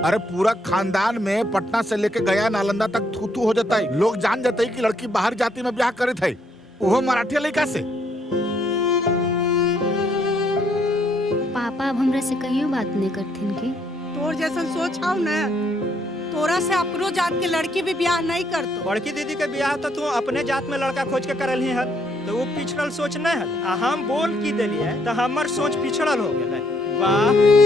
अरे पूरा खानदान में पटना से लेके गया नालंदा तक थू थू हो जाता है। लोग जान जाते है कि लड़की बाहर जाति में ब्याह करे थे, वो मराठी लड़का से। पापा अब हमरा से कहियो बात नहीं करथिन की। तोर जैसन सोच आओ न, तोरा से अपनो जात के लड़की भी ब्याह नहीं करतो। बड़की दीदी के ब्याह तो तू अपने जात में लड़का खोज के करल ही हल, तो वो पिछड़ल सोच नहीं हल। हम बोल की दिलिए तो हमर सोच पिछड़ल हो गए। वाह